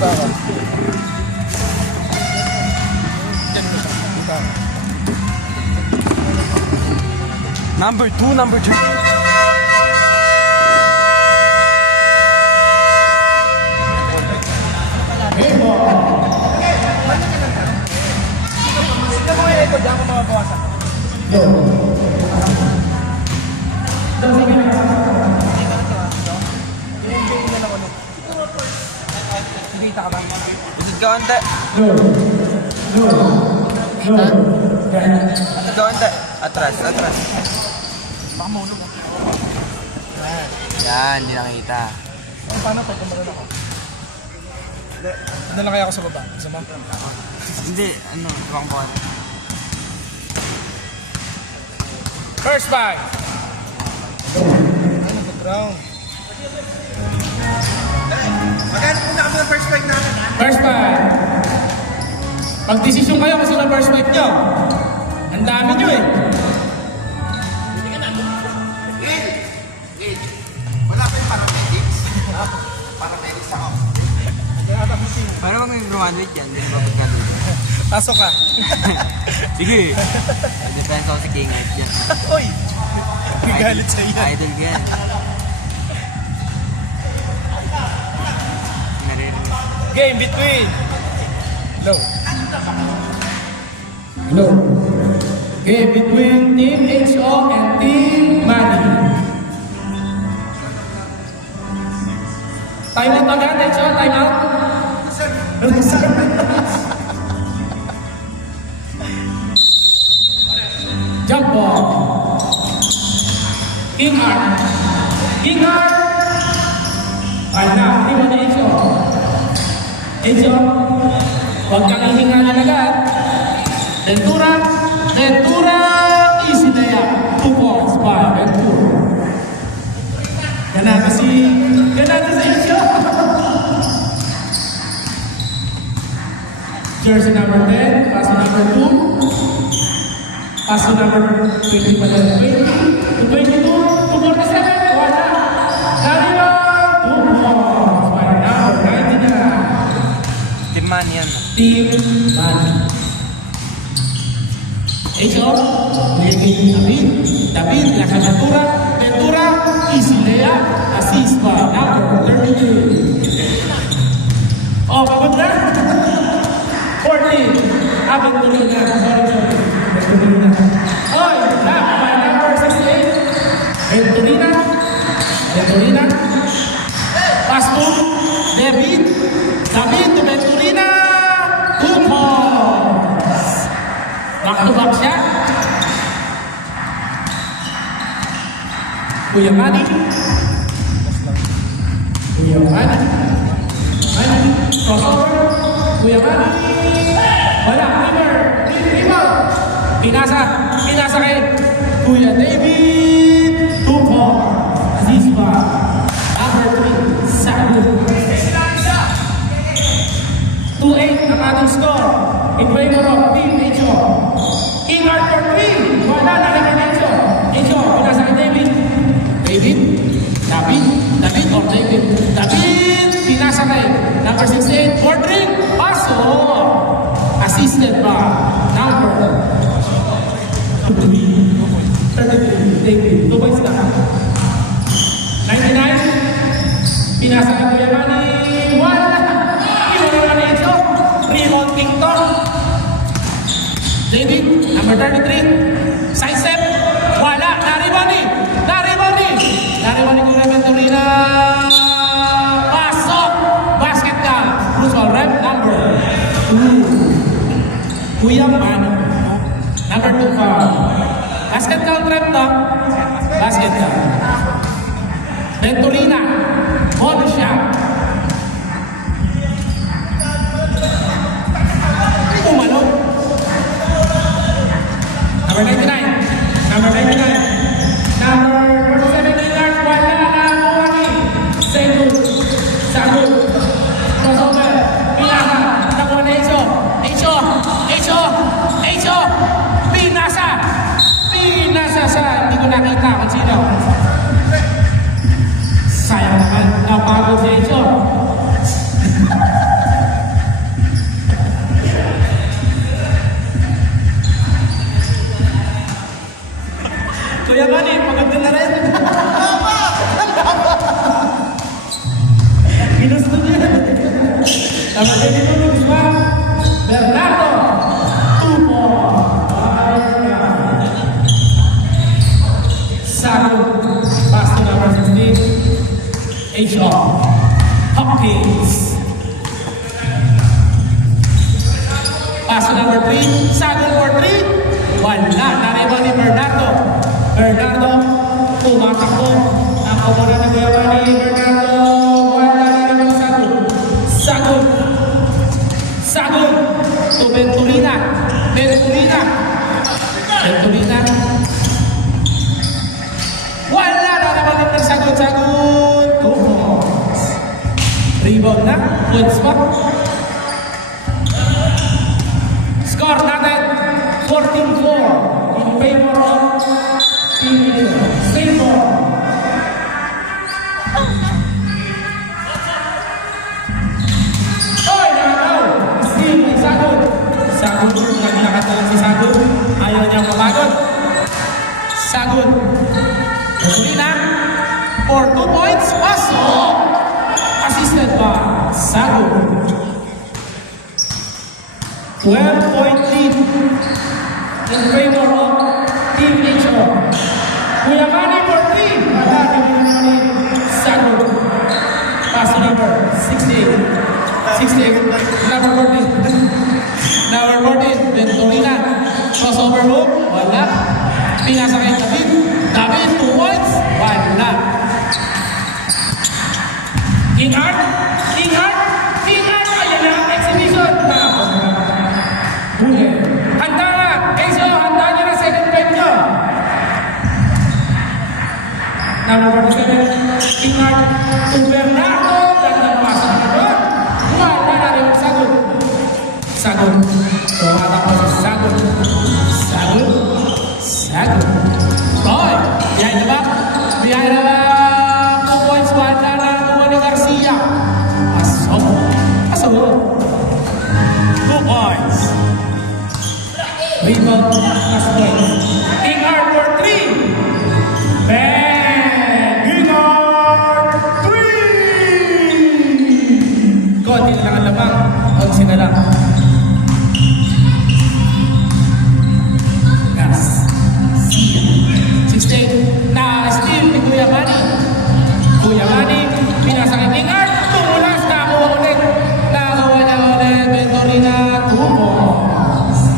Dito ako. Diyan mo siya. Dito ako. Number 2, number 2. Ito mo yung ito, diyan ko makabawasan. Kita ka ba? Usod ka onte. Usod ka onte. Atras, atras. Baka mahulog ako. Yan, hindi nakita. Paano pag tumagal ako? Hindi lang kaya ako sa baba. Isa mo? Hindi, ano, ibang buwan. First five! Ano the ground? Magkano po na kami ng first five natin? First five! Pag-desisyon kayo kung sino ang first five nyo. Ang dami nyo eh. Wala pa yung paramedics? Paramedics ako. Paano bang may graduate yan? Hindi ba pag-graduate? Pasok ka. Sige. Depends ako sa King Ed yan. Uy! May galit sa iyo. Idol ko yan. Naririnig. Game between. Low. Hello. Game between Team HO and Team Manny. Time out agad, HO. Time out. Jump ball. King Art. King Art. Alright now, team on HO. HO. Huwag kang hihingalin agad. Ventura. Ventura. Easy na yan. 2 points by Ventura. Ganado si HO. Jersey number 10, pass to number 2, pass to number 20, 20 to 22, to 47, wala. Karina, 2 points by number 99. Team man yan. Team Manny. Hecho, David, nasa Ventura, Ventura, easy layup, assist by number 33. Oh, pagod na? 14. Venturina. Venturina. Oy, lap by number 68. Venturina. Venturina. Pass to David. David to Venturina. 2 points. Back to back siya. Kuya Manny. Kuya Manny. Manny. Crossover. Kuya Manny. Wala. Rebound. Pinasa kay Kuya David. 2 points. Zizba. Number 3. Sabu. 2-8 ang ating score. In favor of Team H.O. King Arthur 3. Wala na kay H.O. H.O. Pinasa kay David. David or David. David. Pinasa kay number 68. Bordering. Paso. Assisted by number 33. David. 2 points na. 99. Pinasa kay Kuya Manny. Wala na. Raymond Kington. David, number 33. Side step. Wala. Naribani Kuya Venturina. Pasok. Basket ka. Bruce Ball rep number 2. Kuya Manny. Number 2 pa. Basket count rep na. Basket ka. Venturina. Bonus shot. Umano. Number 99. Number 47 Lillard. Wala na Kuwani. Sagut. Crossover. Pinasa. Nakuha na H.O. Pinasa sa hindi ko nakita kung sino. Number 22, Guzman. Bernardo. 2 points. Sago. Pass to number 16. H.O. Hopkins. Pass to number 3. Sago for 3. Wala. Nariba ni Bernardo. Bernardo. Tumatakbo. Ang kumuna ng gawa ni Bernardo. Wala na naman Sago. Sago. Sago. To Venturina. Venturina. Venturina. Wala na naman ng Sago. Sago. 2 points. Rebound na. Points pa. Score natin. 14-4. In favor of Seymour. Oy, nakakaw! Still may Sago. Sago, nagkakatalang si Sago. Ayaw niya mapagod. Sago. Gasolina. For 2 points. Pasok! Assisted by Sago. 12-point lead in favor of Team H.O. Kuyamani for 3. Wala ni Sago. Pass to number 68. 68. Number 14. Number 14. Venturina. Crossover move. Wala. Pinasa kay David. David, 2 points. Wala. King Art. King Art. King Art. Ayan na ang exhibition. Huli. Handa na. Keisho, handa nyo na second time nyo. Number 47, King Art to Bernardo. Gandang pasa na doon. Wala na rin Sagot. Sagot. Tumatak mo si Sagot. Sagot. Sagot. Toy. Behind the back. Behind the back. 2 points. Wala na nakuha ni Garcia. Pasok. Pasok. 2 points. Rebound. Last point. King Art for 3. Bang! King Art 3! Konti na lang ang labang. Konti na lang. Gas. 16. Na-steal ni Kuya Manny. Kuya Manny. Pinasa kay King Art. Tumulas. Nakuha ulit. Nakuha niya ulit. Venturina. 2 points.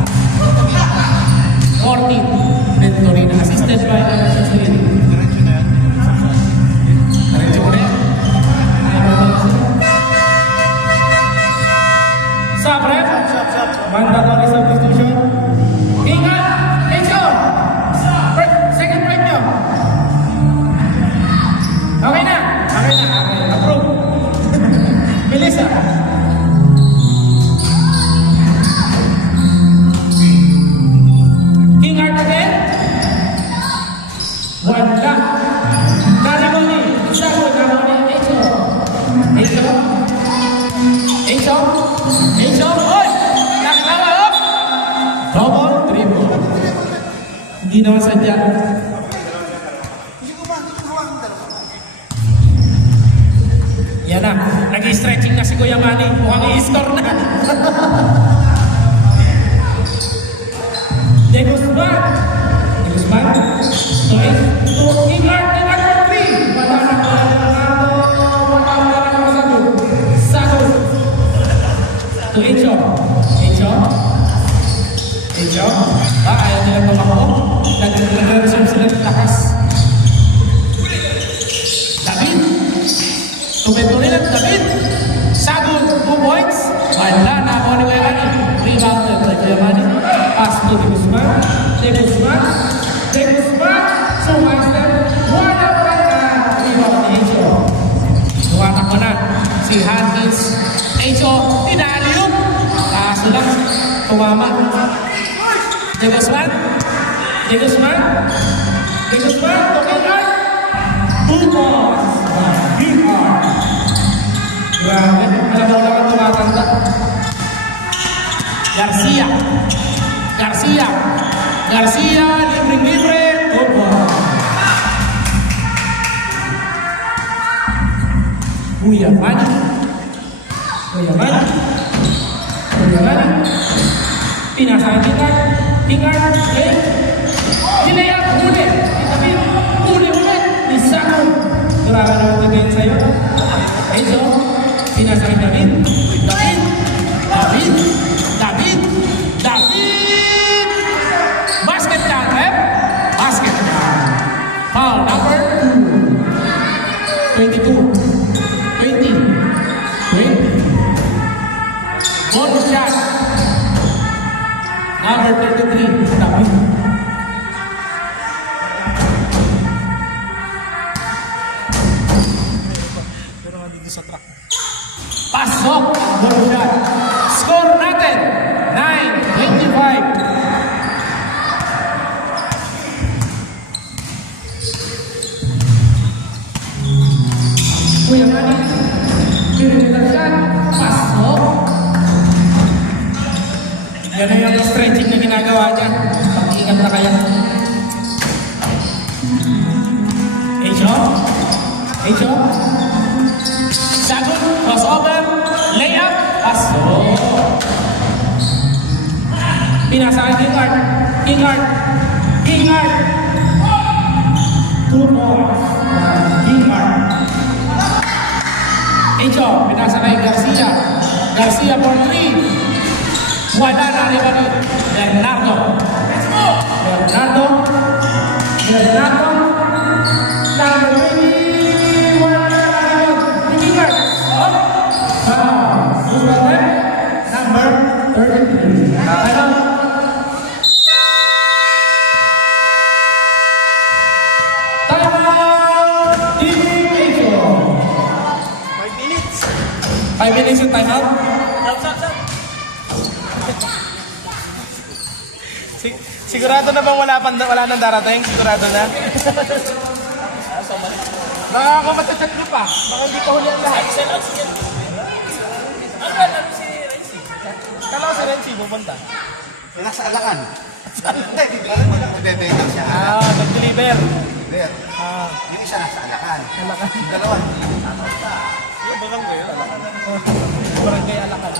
14. Venturina. Assisted by number 16. Diretso ko na yan. Stop, ref. Mandatory substitution. Ingat! Tension! Second break nyo. Okay na. Okay na. Okay. Approve. Bilis ah. King Art again. Wala. Narimoni. Sago. Narimoni. Echo. Echo. Echo. Echo. Oy! Nakatawa. Oh! Double dribble. Hindi naman sadya. Yan na. Nag-stretching na si Kuya Manny. Mukhang i-score na. De Guzman. De Guzman. Toy. To King Art. King Art for 3. Wala na. Wala na. Sago. To Echo. Echo. Echo. Ayaw nila tumakbo. Nag-reserve sila ng lakas. David. To Venturina. David. Sago. 2 points. Wala na ako ni Kuya Manny. Rebound by Kuya Manny. Pass to De Guzman. De Guzman. De Guzman. Sumastep. Wala pa na. Rebound ni Echo. Tumatak mo na. Si Hankins. Echo. Tinaliyok. Kaso lang. Tumama. De Guzman. De Guzman. De Guzman. To King Art. 2 points. King Art. Grabe. Alam mo lang ang tumatanda. Garcia. Garcia. Garcia. Libre-libre. Opo. Kuya Manny. Kuyaman. Kuyaman. Pinasahan Tingard. Tingard. Dinayang. Huli. David. Huli ulit. Isakot. Grabe naman tingin sa'yo. Enzo. Pinasahan David. David. David. David. David. Basket down, rep. Basket down. Foul number 2. 22. 20. 20. Bonus shot. Number 33. David. Pasok. Bonus shot. Score natin. 9-25. Kuya Manny, pinagdagdag, pasok. Yan na yung stretching na ginagawa niya. Pag-iingat na kaya. Echo. Echo. Sagot, crossover, layup, pasok. Pinasahan Tingard. Tingard. Tingard. 2 points. Tingard. Echo, pinasa kay Garcia. Garcia for 3. Wala na rebound. Bernardo. Bernardo. Bernardo. Number 20. Wala na rebound. Tingard. Up. Number 33. Ano? Timeout. Team Echo. 5 minutes. 5 minutes yung timeout. Sigurado na bang wala nang darating? Sigurado na? Baka ako matatag pa. Baka hindi pa huli ang lahat. Kala ko si Renzi pupunta. Nasa Alakan. Hindi ko lang magbebenta siya. Nag-deliver. There. Yung isa nasa Alakan. Yung dalawa. Yung barangay Alakan. Barangay Alakan.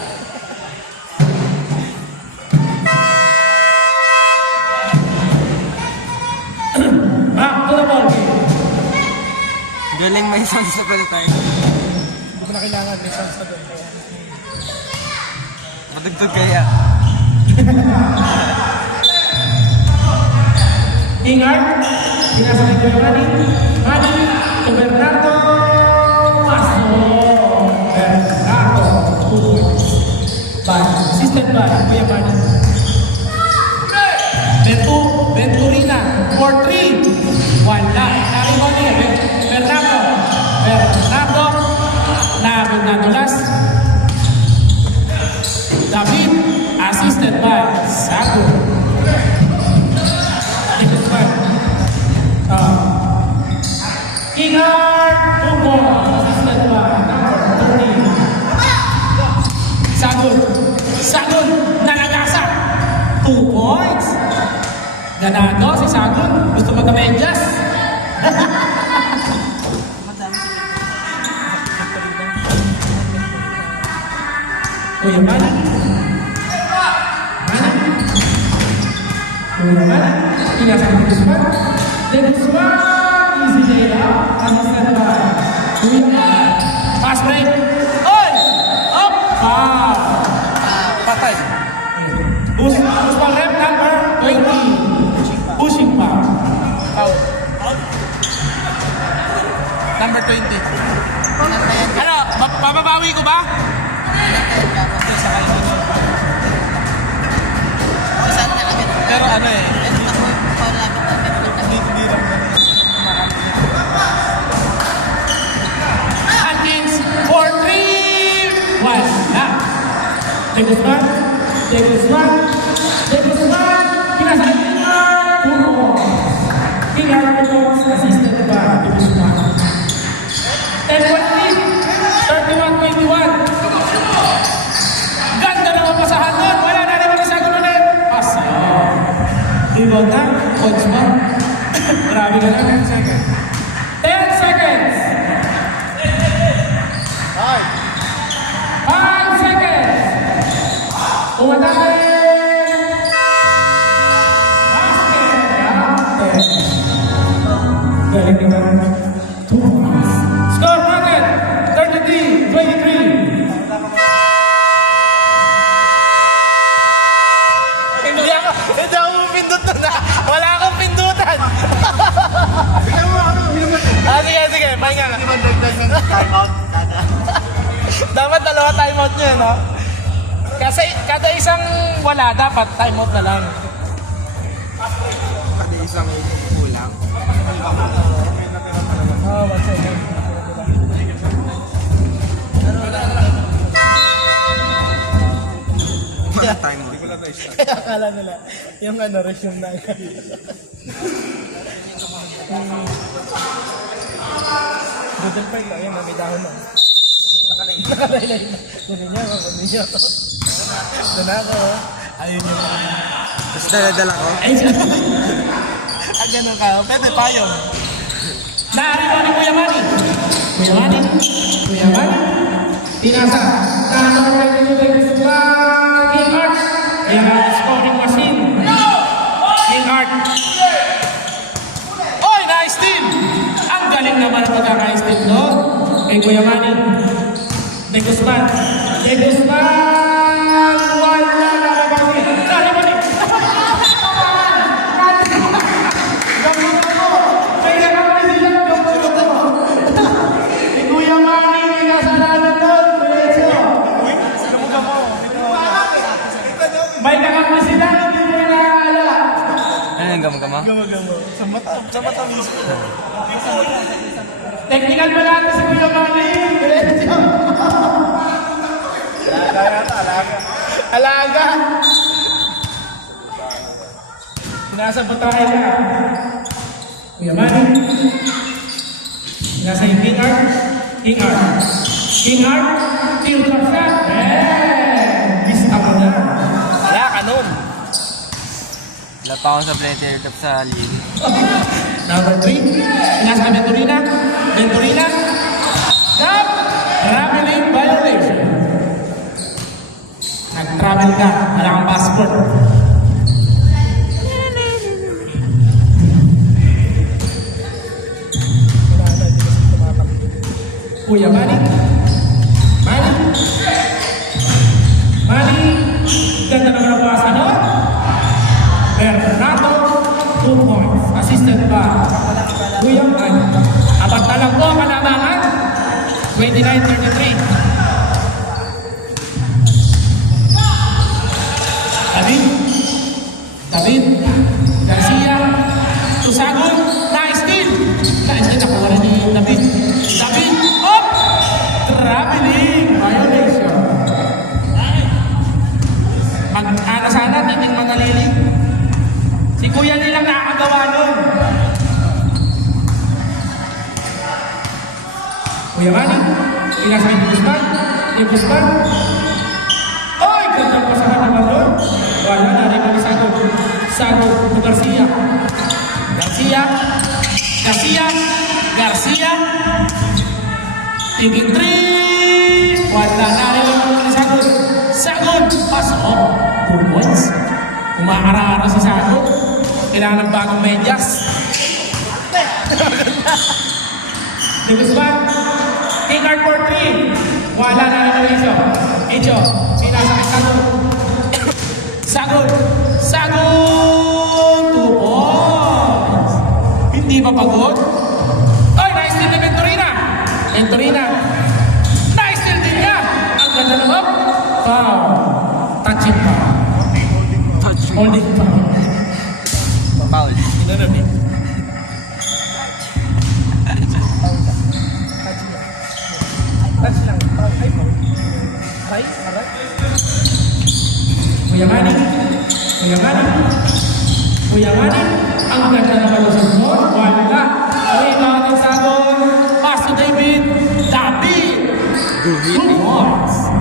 Back to the ball game. Galing may chance na pala tayo. Hindi ko na kailangan may chance na doon. Madagdag kaya. Tingard. Pinasa kay Kuya Manny. Manny to Bernardo. Pasok. Bernardo. 2 points. By assisted by Kuya Manny. Venturina for 3. Wala. Naribon niya. Bernardo. Bernardo. Bernardo last. David. Assisted by Sago. Tingard. Hugo. Assisted by number 13. Sagun. Sagun. Nalagasa. 2 points. Ganado si Sagun. Gusto magka-medyas. Kuya Manny. Manny. Kuya Manny. Pinasa kay Guzman. De Guzman. Easy layup. Assisted by Kuya Manny. Pass break. Oy! Up! Foul. Patay. Push ball rep number 20. Pushing foul. Foul. Number 20. Ano? Papabawi ko ba? Pero ano eh. Hindi lang. Atkins for 3. Wala. De Guzman. De Guzman. De Guzman. Pinasa kay Tingard. Tingard assisted by De Guzman. 10-point lead. 31-21. Ganda naman pasahan doon. Wala na rin masagun ulit. Pasa. Rebound na. Coach mo. Grabe ka na. 10 seconds. 10 seconds. 5 Umatake! Basket! Galing naman. 2 points. Score natin! 33-23. Hindi ako pumindot na. Wala akong pindutan. Bigyan mo ako, bigyan mo. Sige, pahinga ka. Di ba dagdag ng timeout? Dapat dalawa timeout nyo, no? Kasi kada isang wala, dapat timeout na lang. Kada isang kulang. Oo, kasi. Wala timeout. Kaya akala nila, yung ano, resume na agad. Doodle pa yun, ayun, may dahon na. Nakalaylay na. Kunin niya, kunin niya. Doon ako, oh. Ayun yung... Tapos daladala ko. Ah, ganun ka. Pwede pa yun. Narito ni Kuya Manny. Kuya Manny. Kuya Manny. Pinasa. Nakakapagay nito tayo sa King Art. Ayan ang scoring machine. King Art. Oy, nice steal! Ang galing naman pagkaka-steal doon. Kay Kuya Manny. De Guzman. De Guzman! Wala na nabawi. Narito ni. May kakapli sila, hindi mo na nakakala. Ano yung gama-gama? Gama-gama. Sa mata mismo. Technical pa natin si Kuya Manny. Diretso. Alaga. Pinasabot tayo na. Kuya Manny. Pinasa yung King Art. King Art. King Art. Field drop shot. Gista mo na. Wala ka nun. Wala pa akong sa player top sa league. Number 3. Pinasa na Venturina. Venturina. Stop. Traveling violation. Nag-travel ka. Wala kang passport. Kuya Manny. Manny. Manny. Ganda naman ang pasa, no? Bernardo, 2 points. Assisted ba? Kuya Manny. Apat na lang po ang kalamangan. 29-33. David. Garcia. Tusagon. Nice steal. Nice steal. Nakuha na ni David. David. Up! Traveling violation. Mag-ana sana, titing manalilig. Si Kuya nilang nakakagawa nun. Kuya Manny. Pinasay ni Guzman. Ni Guzman. Oy! Ganda pa sa naman doon. Wala na rin ang Sagod. Sagod ni Garcia. Garcia. Garcia. Garcia. Tingin 3. Wala na rin ang Sagod. Sagod. Pasok. 2 points. Umaara-ara si Sagod. Kailangan ng bagong medyas. Di Guzman. King Art for 3. Wala na rin ang Icho. Pinasa kay Sagod. Sagod! Sagod! 2 points! Hindi pa pagod? Oy, nice steal ni Venturina! Venturina! Nice steal din niya! Ang ganda ng up! Foul! Touching pa. Holding pa. Paul. Inanap eh. Touch lang. Ay, Paul. Ay, aray. Kuya Manny. Kuya Manny. Kuya Manny. Ang ganda ng malusog mo. Wala. Rebound ng Sagod. Pass to David. David! 2 points.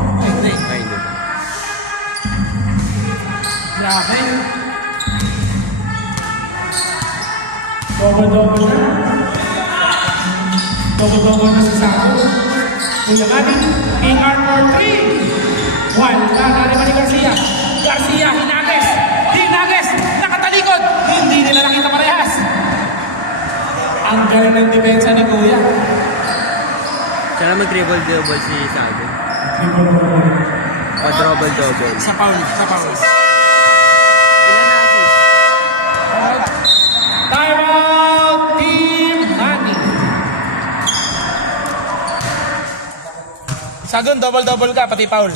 Grabe. Double-double na. Double-double na si Sagod. Kuya Manny. King Art for 3. Wala. Nari Manny Garcia. galing ng depensa ni Kuya. Sana mag-triple-double si Sago. O double-double. Sa foul. Ilan na assist? Time out, Team Manny. Sagon, double-double ka, pati foul.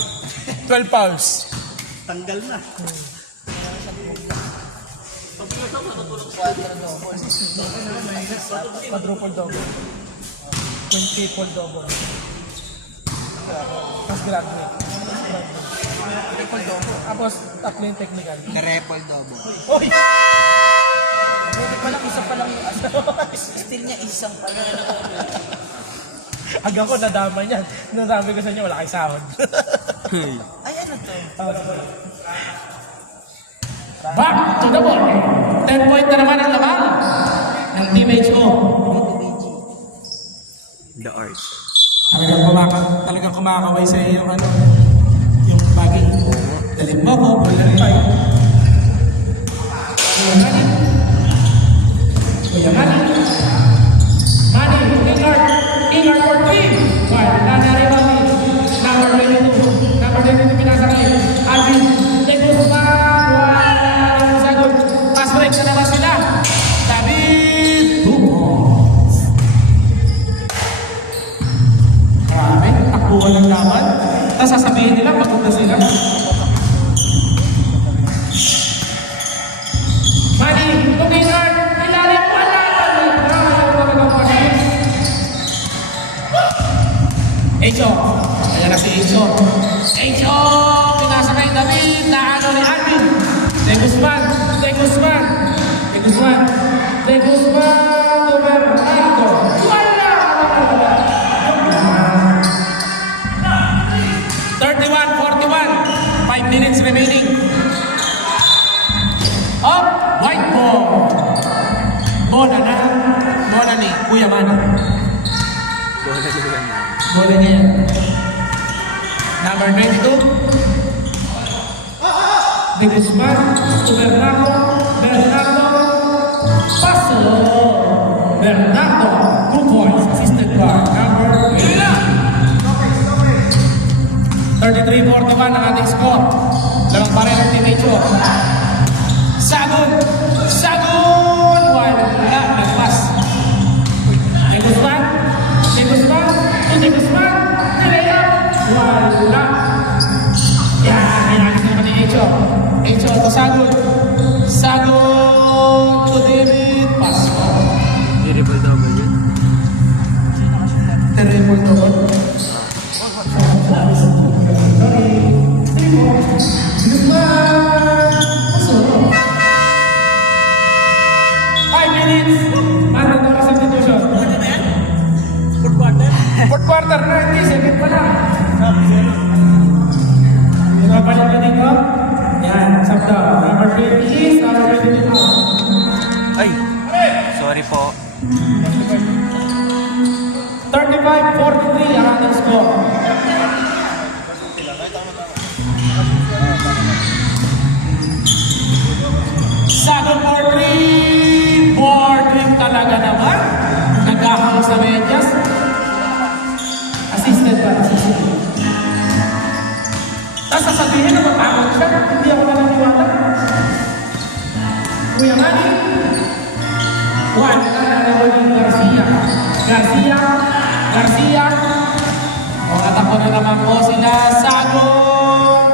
12 fouls. Tanggal na. Quadruple double. Quintuple double. Mas graduate. Triple double. Tapos, tatlo yung technical. Triple double. Hoy! Pwede pa lang, isa pa lang yung ano. Still niya isang pa lang. Hanggang ko nadama niyan. Nasabi ko sa inyo, wala kay sahod. Ay, ano to? Back to the ball. 10 point na naman ang laban ng teammates ko. The Art. Talagang kumakaway sa iyo yung ano, yung bagay. Dalit mo ko, bulan tayo. Kuya Manny. Manny, King Art for 3. While Nanari Mami, number 22. Number 22 pinasakay. Alvin, De Guzman. While sagot. Pass break sa naman sila. David Dumont. Grabe, takbuhan ng laban. Tapos sasabihin nila, pagpunta sila. Manny, King Art, ilalim mo na. Echo, ayan na si Echo. Echo, pinasakay David, naano ni Alvin. De Guzman, Roberto. Wala! 31-41, 5 minutes remaining. Up, white ball. Bola ni Kuya Manny. Bola na lang. Bola niya yan. Number 22. De Guzman to Bernardo. Paso. Bernardo. 2 points. Assisted by number 33-41 ang ating score. Lamang pa rin ang teammate ko. Sagun! Wala. Nagpas. De Guzman. Nilayap. Wala. Yan. Hinalis naman ni Echo to Sagun to David. Pass. Triple-double yun. Triple double. Guzman. Paso. 5 minutes. Ano na substitution? Fourth quarter na, hindi. Second pa lang. Yung kapalit na dito. Yan, sabda. Number 20 is number 22 now. Ay! Sorry po. 35-43 ang ating score. Sagon for 3. Board trip talaga naman. Nagkahang sa medyas. Assisted. Tapos sasabihin na matawag siya. Hindi ako nananiwala. Kuya Manny. Juan, nananawaling Garcia. O katakbo na naman po sila. Sagon.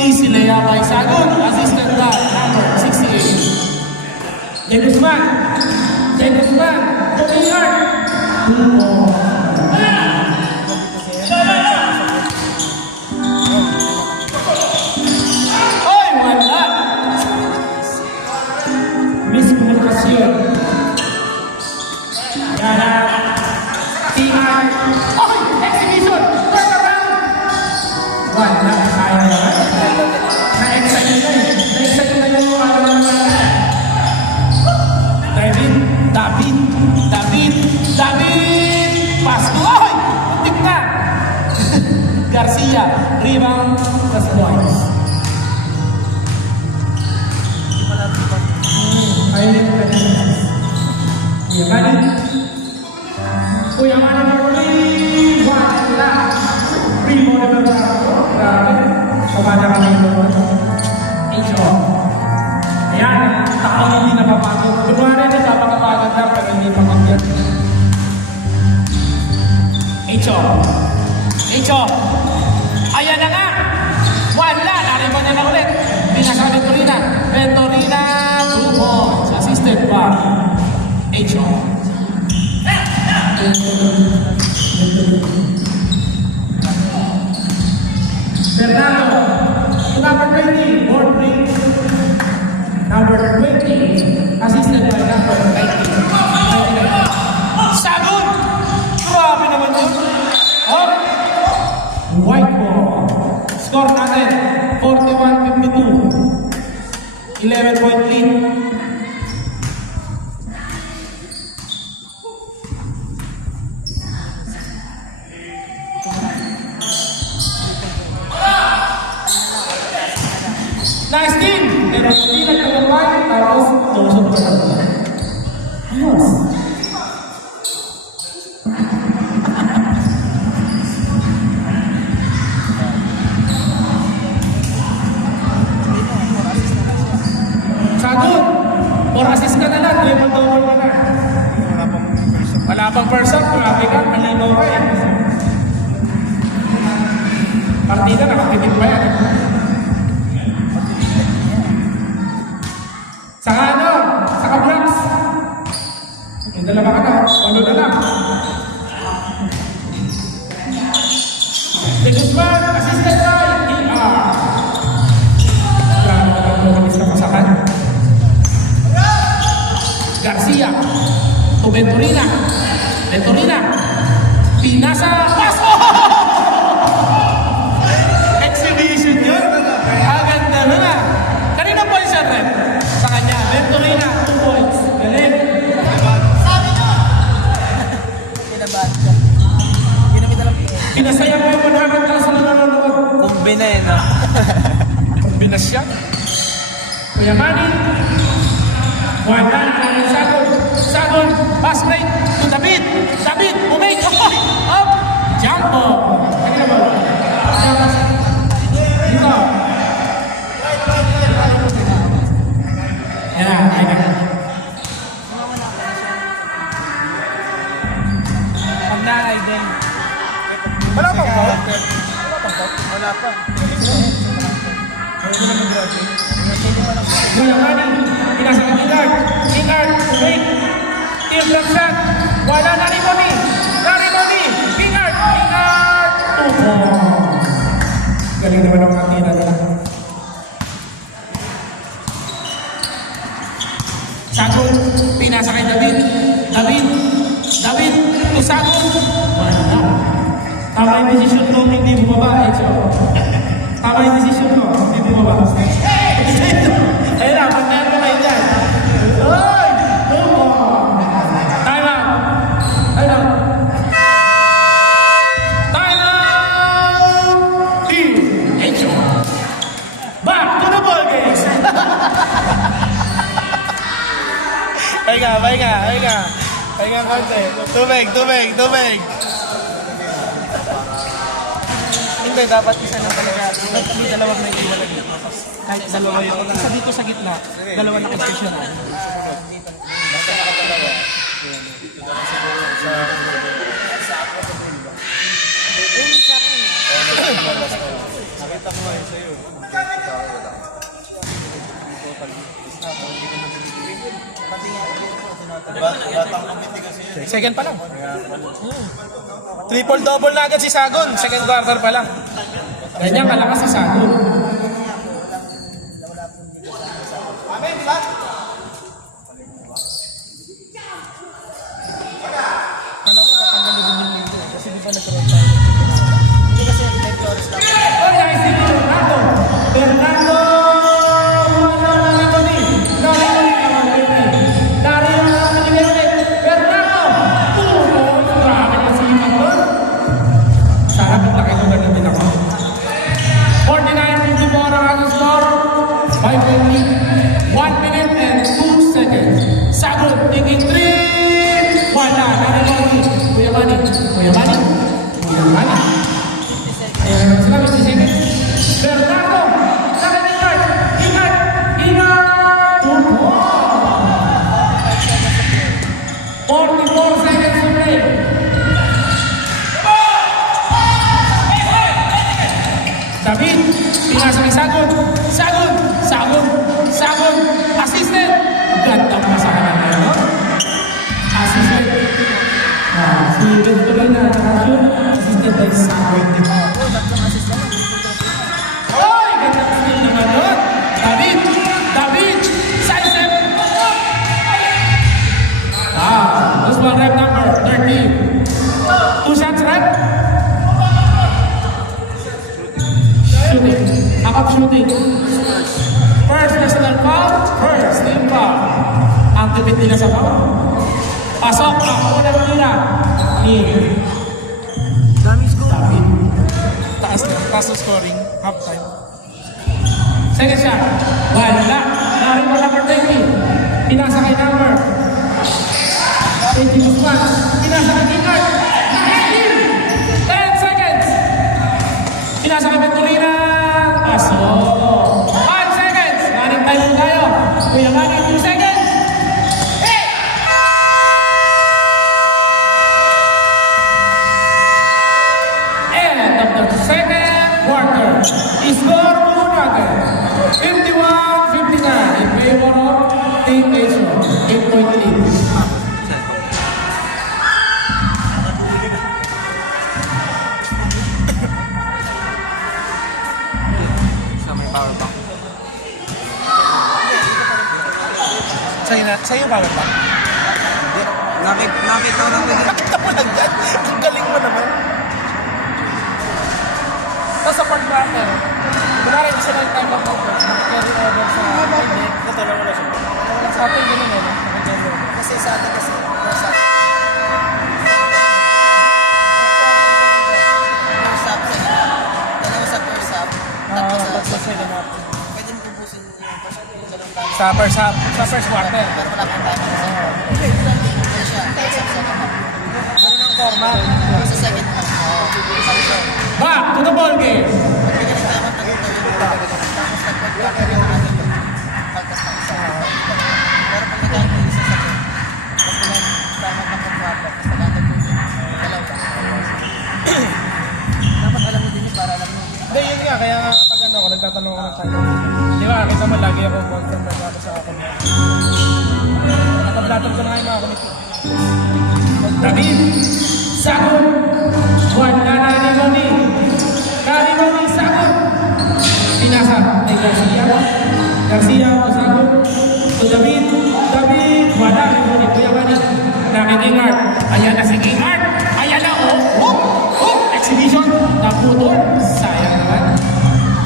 Easy layup by Sagon. Assisted by number 68. De Guzman. King Art. Oy, wala. Miscommunication. Yana. King Art. Oy, exhibition. Turn around. Wala. Kaya naman. Na-excite na yung ano naman. David! Pasko! Ay! Muntik na! Garcia, rebound, plus points. Ayun yung pwede. Manny. Kuya Manny number 3, wala. Primo number 4. Grabe. Sumada kami doon. Intro. Ayan, tao hindi napapagod. Kunwari, napapakapagod lang pero hindi pamagyan. Intro. Intro. Ayan na nga. Wala. Nariman na ulit. Pinasa Venturina. Venturina. 2 points. Assisted by Intro. Fernando, number 20, board break. Number 20, assisted by number 19. Sagun! Grabe naman yun. Oh! White ball. Score natin, 41-52. 11-point lead. Nice team! Pero hindi nagtagumpay, tapos tusok pa lang. Ayos! Sagot! 4 assist ka na lang, double ka na. Wala pang first up, grabe ka, malinaw ka yan. Partida, nakatitig pa yan. Saka ano? Saka blocks. Yung dalawa ka na. 8 na lang. De Guzman, assisted by ER. Grabe naman mo kami sa kasakan. Garcia. To Venturina. Venturina. Pinasa. Paso! Exhibition yun. Aganda na na. Kanina po siya rin. Sa kanya, Venturina, 2 points. Galing. Sabi nyo! Kinabahan ka. Ginamit na lang po. Pinasaya mo yung 100,000 na nanonood. Kumbina eh, no? Kombinasya. Kuya Manny. Wala na Sagon. Sagon. Pass break to David. David, umake. Up. Jump ball. Kanina ba? Dito. Yan, ayun na. Pag na-ride din. Wala pang foul? Wala pa. Kuya Manny. Pinasa ka Lingard. Lingard, umake. Team block shot. Wala na Rimoni. Lingard. Lingard. 2 points. Galing naman ang mga tira nila. Sagon, pinasa kay David. David, to Sagon. Wala na. Tama yung desisyon mo, hindi bumaba. Tama yung desisyon mo, hindi bumaba. Ayun na, pagkaan mo kayo dyan. Oy! Time out. Time out! Echo. Back to the ball game. Pahinga konti. Tubig. Hindi, dapat isa lang talaga. Dapat kami dalawang may iwalag dito. Kahit dalawa yun. Isa dito sa gitna, dalawa na position na. Second pa lang. Triple-double na agad si Sagon. Second quarter pa lang. Ganyan kalakas si Sagon. Kala ko tatanggalin din yung linggo. Kasi di ba nag-roll tayo? Hindi kasi 5 oras lang. Oh, nice si Fernando. Fernando! Fernando! Grabe na si Maton. Sana kung nakita na din ako. 49-54 ang ating score. 1 minute and 2 seconds. Sagot, taking 3. Wala, Kuya Manny. Kuya Manny. Kuya Manny. Ayan, sila, 50 seconds. Bernardo, second ingat. Ingat. Ingat. 44 seconds to play. David, pinasa kay Sagon. Sagon. Sagon. Sagon. Assistant. Gandang masahanan na, no? Assistant. Si Venturina nakashoot. Assistant ay Sagon. Oy! Gandang steal naman doon. David. David. Sidestep. This one rep number 13. 2 shots rep. Shooting. Up shooting. First personal foul. First team foul. Ang tipid nila sa foul. Pasok ang unang tira ni Daming score. David. Taas ng scoring. Half time. Second shot. Wala. Narin mo number 20. Pinasa kay number 20 Guzman. Pinasa kay Kingard. 10 seconds. Pinasa kay Venturina. Paso. 5 seconds. Running time mo tayo. Kuya Manny, 2 seconds. End of the second quarter. Score po natin. 51-59 in favor of Team Asia. 8-point lead. Sa may power bank. Sa'yo ba ba? Nakita ko lang din. Nakita mo lang yan. Ang galing mo naman. Tapos sa part ba ako, kunwari isa na yung time of carry over sa hindi. Natala mo na siya. Sa atin, ganun eh. Kasi sa atin kasi, first half. First half, second half. Dalawa sa first half, tatlo Tapos sa second half. Pwede mo pupusin yung first half. Ganun lang. Sa first half, sa first quarter. Pero wala kang time sa second half. Kaya siya, first half, second half. Ganun ang format. Sa second half, Back to the ball game. pag pinag-tama taguto yun, tapos nag-quarter yung ano yun, pagkas ng isa. Pero pag nagkakaroon ng isa sa akin, pag pinag-tama ng quarter, tapos nagkakaroon ng dalawa. Dapat alam mo din yun para alam mo. Hindi, yun nga. Kaya nga pag ano ako, nagtatanong ako ng time. Di ba, kita mo lagi ako constant na ako sa ako. Nakablatod ko na nga yung mga komite. David. Sagon. Wala na ni Moni. Kari Moni. Sagon. Pinasa kay Garcia. Garcia o Sagon. So David. David. Wala ni Moni. Kuya Manny. Nakikingard. Ayan na si Kingard. Ayan na. Exhibition. Naputol. Sayang naman.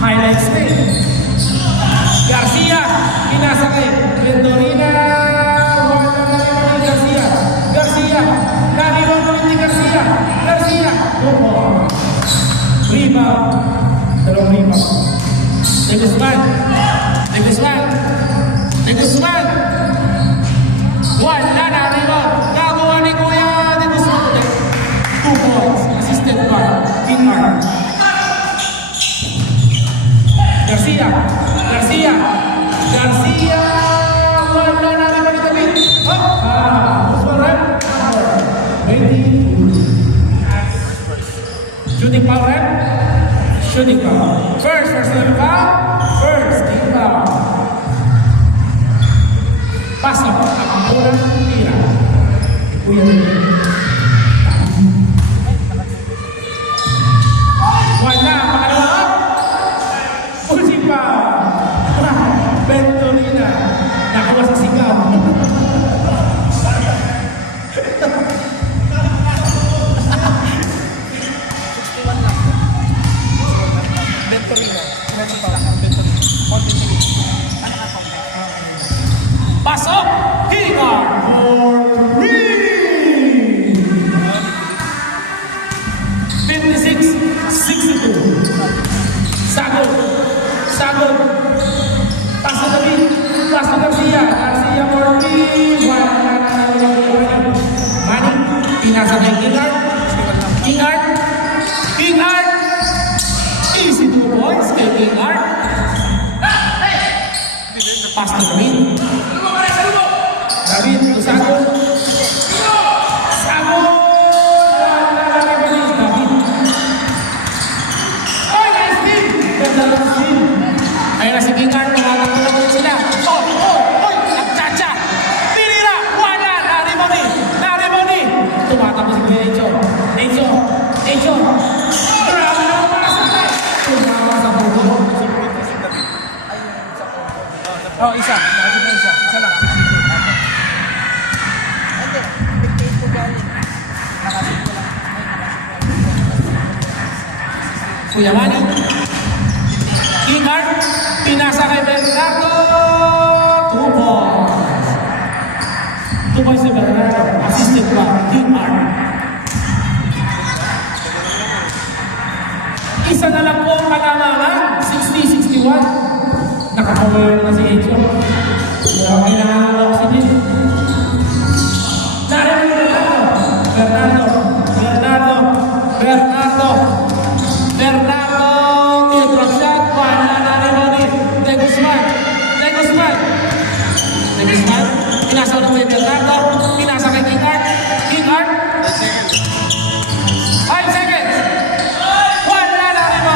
Highlights din. Garcia. Pinasa kay Venturina. Wala na ni Moni. Garcia. Garcia. Nakikong ni Garcia. Garcia. Rebound. Dalawang rebound. De Guzman. De Guzman. De Guzman. Wala na rebound. Gagawa ni Kuya De Guzman. 2 points. Assisted by Pinard. Garcia. Garcia. Garcia. Wala na rebound ni David. Guzman rep. 20. Shooting foul rep. Shooting foul. First personal foul. First team foul. Pasok ang unang tira. Kuya wala. Pangalawa. Uling foul. Venturina. Nakawa sa sigaw. Venturina. Meron pa lang ang Venturina. Continue. Pasok. Kingard for 3. 56-62. Sagon. Sagon. Paso David. Paso Garcia. Garcia for 3. Wala na. Manny. Pinasa kay Kingard. kay King Art. Pass to David. David, Sagol. Sagol! Wala na David. Oh, nice steal! Ganda ng steal. Ayun na si King Art, tumatakbo ulit sila. Nagchacha! Pinira! Wala! Narimoni! Tumatakbo si Kuya Enzo. Grabe naman para sa akin! Tumama sa puto. Oh, isa. Nakasip na isa. Isa lang. Hindi, 58 po galing. Nakasip ko lang. Kuya Manny. King Art, pinasa kay Bernardo. 2 points. 2 points si Bernardo. Assisted by King Art. Isa na lang po ang kalamangan. 60-61. Nakakawala na si Enzo. Pero kailangan ng oxygen. Narinig Bernardo. Drop shot. Wala na rin. De Guzman. Pinasa na kay Bernardo. Pinasa kay King Art. 5 seconds. Wala na rin.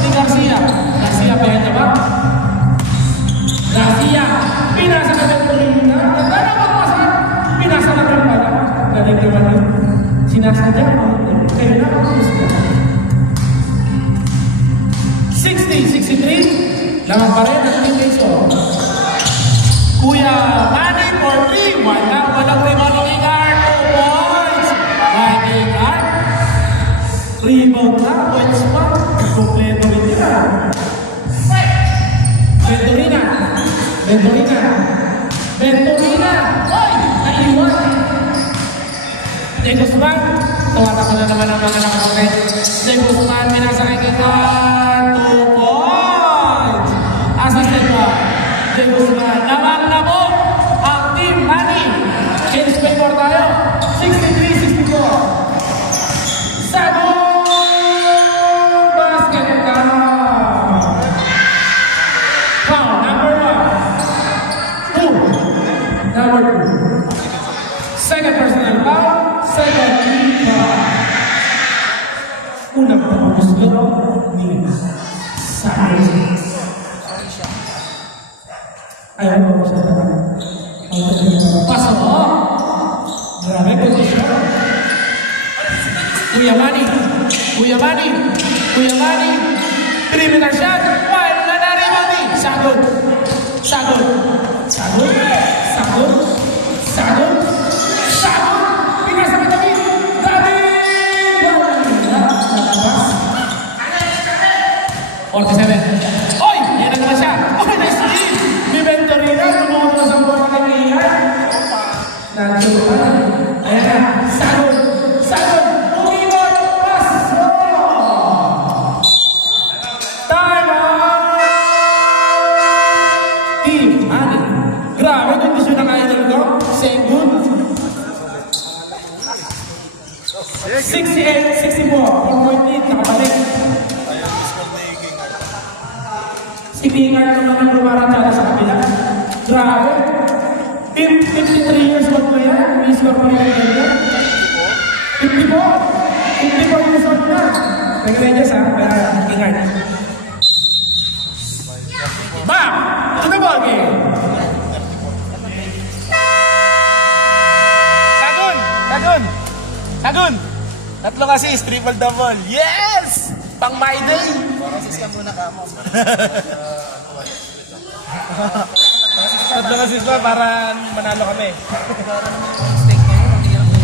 Di Garcia pwede na ba? Garcia. Pinasa na Bernardo. Tanda na magpasan. Pinasa na Bernardo. Galing naman yun. Sinasadya ko. Kaya na ako. 60-63. Lamang pa rin ang team Enzo. Kuya Manny for 3. Walang rebound ng King Art. 2 points. By King Art. Rebound na. Points pa. Kompleto rin nila. Venturina. Oy! Naiwan. De Guzman. Tawata ko na naman ang mga nakapagay. De Guzman. Pinasa kay King Art. 2 points. Assisted pa. De Guzman. Naman na po ang Team Manny. Change favor tayo. 63-64. Sagol! Basket count. Foul number 2. Second personal foul. Second team foul. Unang pagpapuslo ni Sagol. Ayaw mo siya naman. Paso mo. Grabe posisyon. Kuya Manny. Criminal shot. Wild na narimani. Sagol. Pinasa ka David. Nalabas. 47. Oy! Yan na naman siya. Oy, nice steal. May Venturina. Tumuha mo sa bola ng Ian. Nandiyo. Ayan na. Sagol. Umibot. Paso. Time out. Team Manny. Grabe, kondisyon ng idol ko. Saying good. 68-64. 4-point lead. Nakabalik. Si King Art naman rumaratsada sa kabila. Grabe. 53 years old na yan. May score pa rin ang ganda. 54 years old na. Nag-redyas ha. King Art. Back to the ball game. Sagun! Tatlong assist, triple-double. Yes! Pang my day! Assist ka muna ka mo. Tatlong assist ba para manalo kami? Mistake kayo, ang hirap na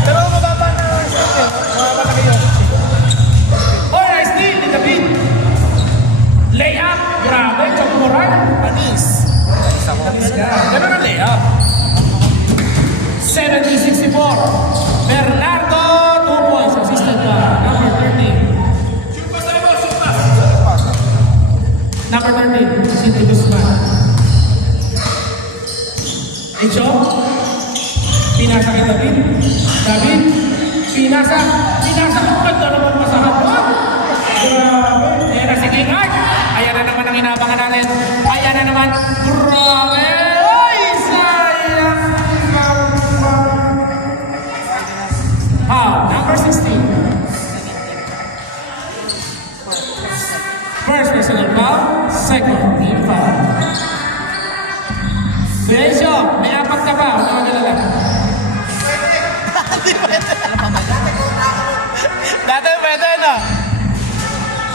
Pero mababa na assist eh. Mababa na kayo. Oh, nice steal ni David. Layup. Grabe, Chamuran. Panis. Ganun ang layup. 70-64. Bernardo, 2 points. Assisted by number 13. Number 13, si De Guzman. Enzo. Pinasa kay David. Pinasa. Ganda naman pa sa hapon. First personal foul, second team foul. Silencio, may apat ka pa, huwag ka magalala. Dati pwede, no?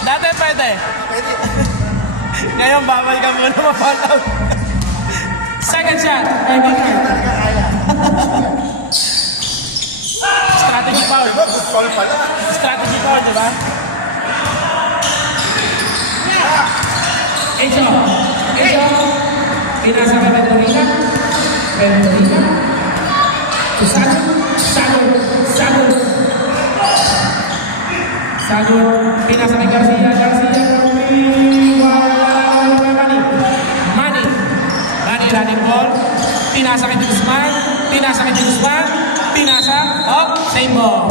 Dati pwede. Ngayon, bawal ka muna ma-fall out. Second shot, by Ginger. Strategy foul. Foul pala. Strategy foul, di ba? Echo, pinasa ka Venturina. Sagur, pinasa kay Garcia, Manny running ball, pinasa kay Guzman, pinasa, same ball.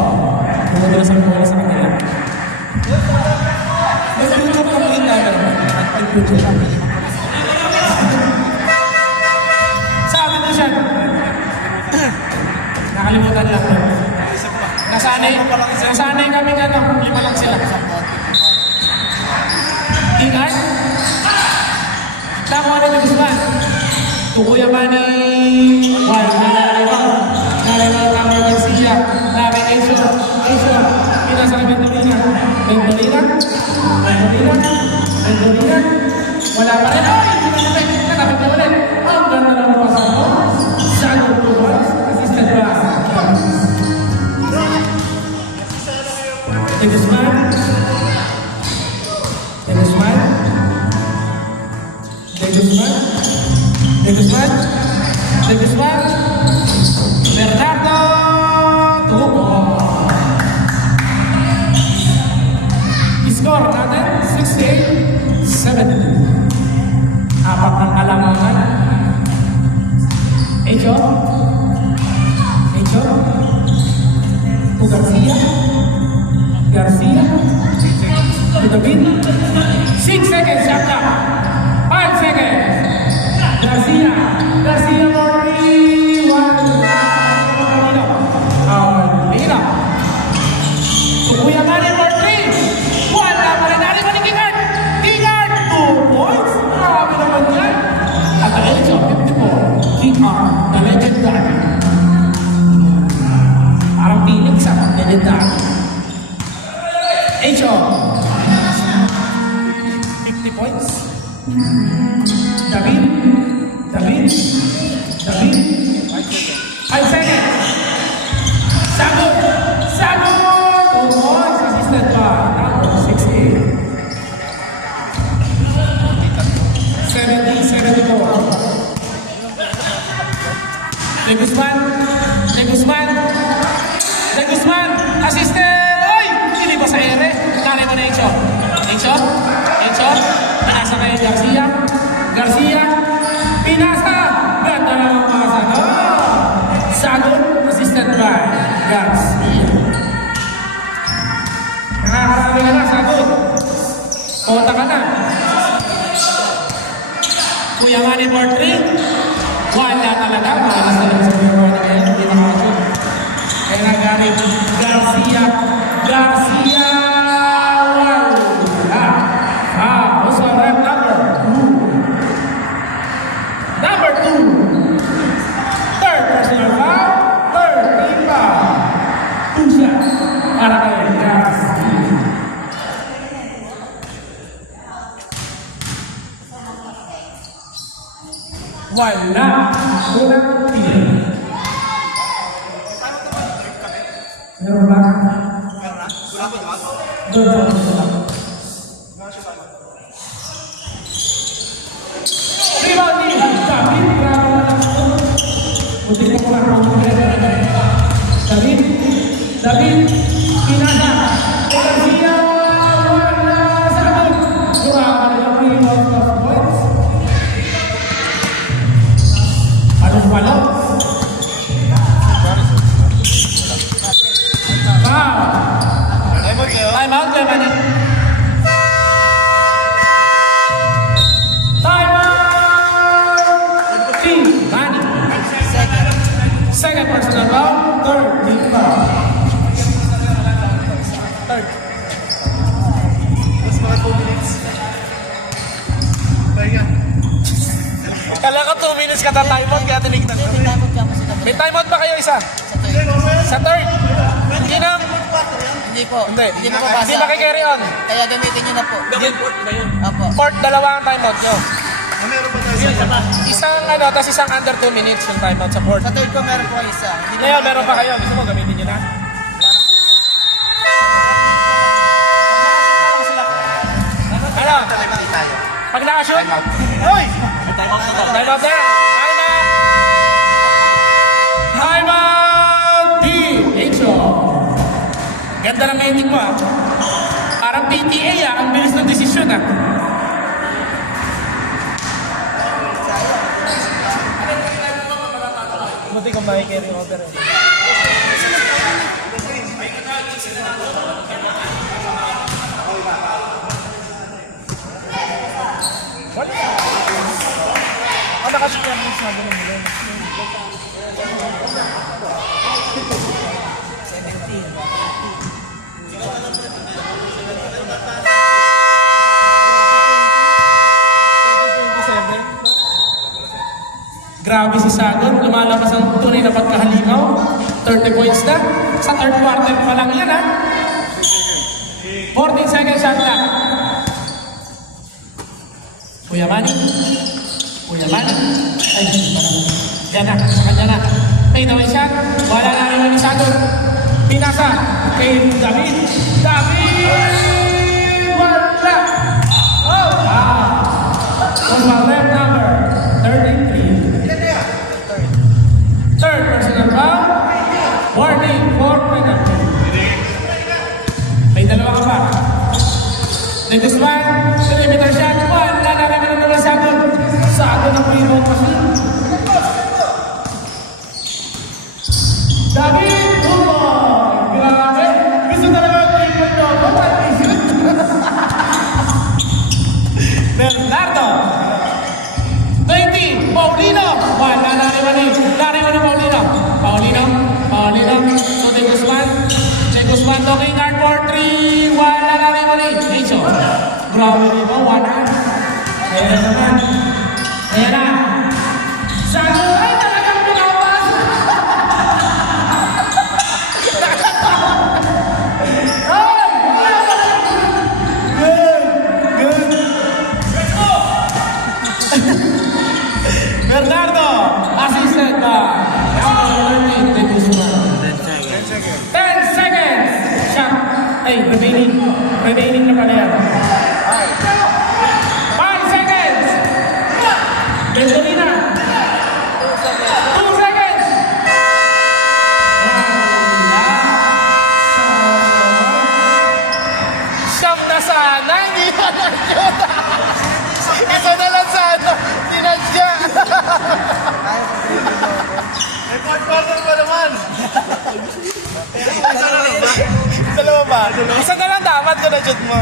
Tumutulas ang bola sa kanila. Mas gusto ko kung hindi namin. Sabi ko siya, nakalimutan lang. Nasanay kami ano, 5 lang sila. Ingat. Tama na ni Guzman. Kuya Manny. Nalala kami Garcia. Lari Echo. Pinasa kay Venturina. Wala pa rin. Nakapit na ulit. Ang ganda ng pasang mo. Sagot to boys. Assisted pass. De Guzman. Bernardo Tuco. Score natin 68-70. Apat ng kalamangan. Echo. To Garcia. To David. 6 seconds, shot clock. 5 seconds. Garcia for 3. 1. Lina. Kuya Manny for 3. Wala pa rin. Nari pa ni Kingard. 2 points. Marami naman yan. At the age of 54, Kingard, the legendary. Parang Phoenix sa legendary. Age of 50 points. David. 5 seconds. Sagot. 2 points. Assisted by number 68. 70-74. De Guzman. Assisted. Oy! Hindi ba sa ere? Nanay mo na Echo. Pinasa kay Garcia. Pinasa. Ganda na ang pasa. Sagot. Assisted by Garcia. Nakakarabi ka na. Sagot. Kota ka na. Kuya Manny for 3. Wala talaga. Malas talaga sa Kuya Manny ngayon. Hindi nakakasyon. Kaya nagari Garcia. Wala. Also red number 2. Third personal foul. Third team foul. 2 shots. Para kay Garcia. Wala. Unang team. Meron ba? Doon. Rebound ni David. Buti ko lang ang David. Pinasa. Garcia. Wala. Sagot. Kurang ang rebound of points. Anong palo? Time out, Manny. 2 minutes ka na timeout kaya tinignan ko. May timeout ka kasi May timeout ba kayo isa? sa third. Sa third? Hindi na. Hindi po. Hindi. Hindi po mabasa. Hindi makikarry on. Kaya gamitin nyo na po. Opo. Fourth, dalawa ang timeout nyo. Isang ano, tapos isang under 2 minutes yung timeout sa fourth. Sa third ko meron po isa. Hindi Ngayon, meron pa kayo. Gusto mo gamitin nyo na? Ano? Pag naka-shoot? Hoy! Timeout na. Time out! Time out! Team Echo. Ganda ng meeting mo ah. Parang PTA ah. Ang bilis ng desisyon ah. Buti kung makikarry over eh. What? Nakashoot yan mo sa mga nila. Grabe si Sagon. Lumalabas ang tunay na pagkahalimaw. 30 points na. Sa third quarter pa lang yan ah. 14 seconds shot na. Kuya Manny. Kuya Manny. Ay, parang. Yan na. Sa kanya na. Fade away shot. Wala na rin ni Sagon. Pinasa. Kay David. David! Wala! Oh! Was my left number 33. Third personal foul. Warning for penalty. May dalawa ka pa. De Guzman, perimeter shot. Wala na rin naman Sagon. Sagon ang rebound machine. David! Oh! Grabe! Gusto talaga ang rebound nyo. Ba't i-shoot? Bernardo! 20, Paulino. Wala na rin mali. Lari mo ni Paulino. Paulino. So, De Guzman talking hard for 3. Wala na rin mali. Echo. Grabe rin mo. Wala. Ayan na naman. Ayan na. Sago. Ay, talagang pinawas. Bernardo, assistant De Guzman. 10 seconds. Shot. Ay, remaining na pala yan. 5 seconds. Bentolina. 2 seconds. Siyam na sana, hindi pa na-shoot. Ito na lang sana, sinadya. May fourth quarter pa naman. Dalawa ba? Isa na lang dapat ko na-shoot mo.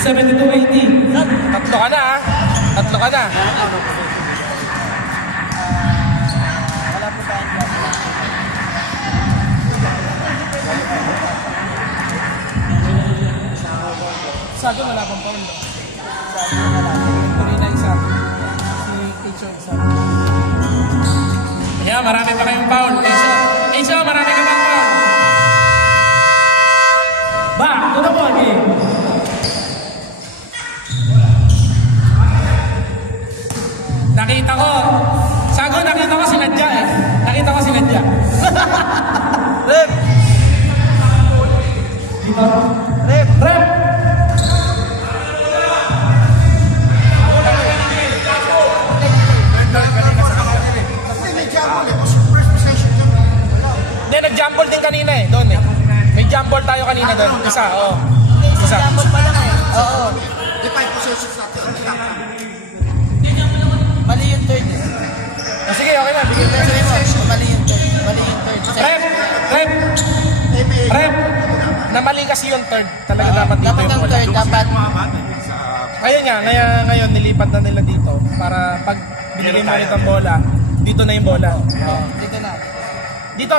$72-80. Tatlo ka na ha? Tatlo ka na. Wala po tayong Sago wala pang paul. Tuloy na isa. Si Echo isa. Yeah, marami pa kayong foul. Echo, marami ka pang foul. Back to the ball game. Nakita ko. Sago, nakita ko sinadya eh. Nakita ko sinadya. Rep! Dito. Rep! Rep! Hindi, nag-jumble din kanina eh. Doon eh. May jumble tayo kanina doon. Isa, oo. Isa. Jumble pa lang eh. Oo. Di 5 possessions natin. Mali yung third eh. Oh, sige, okay na. Bigyan tayo sa iyo. Mali yung third. Mali yung third. Rep! Rep! Rep! Namali kasi yung third. Talaga dapat dito Dapat yung ang bola. third, dapat. Ayun nga, ngayon nilipat na nila dito para pag binigay mo ulit ang bola, dito na yung bola. Oo, dito na. Dito!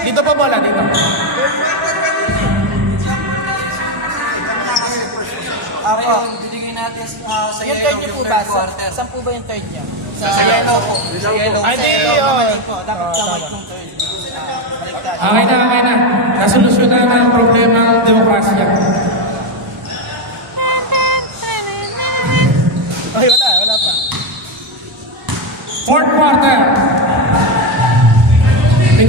Dito pa bola, dito. Apo. Bibigay natin sa Yung yellow third niyo po ba? third quarter. Saan po ba yung third niya? Sa yellow po. Sa yellow. Ay, Sa di, yellow oh. naman po. Dapat Oh, sa tama. white yung third. Baliktad. Okay na. Nasolusyonan na ang problema ng demokrasya. Ay, wala pa. Fourth quarter. De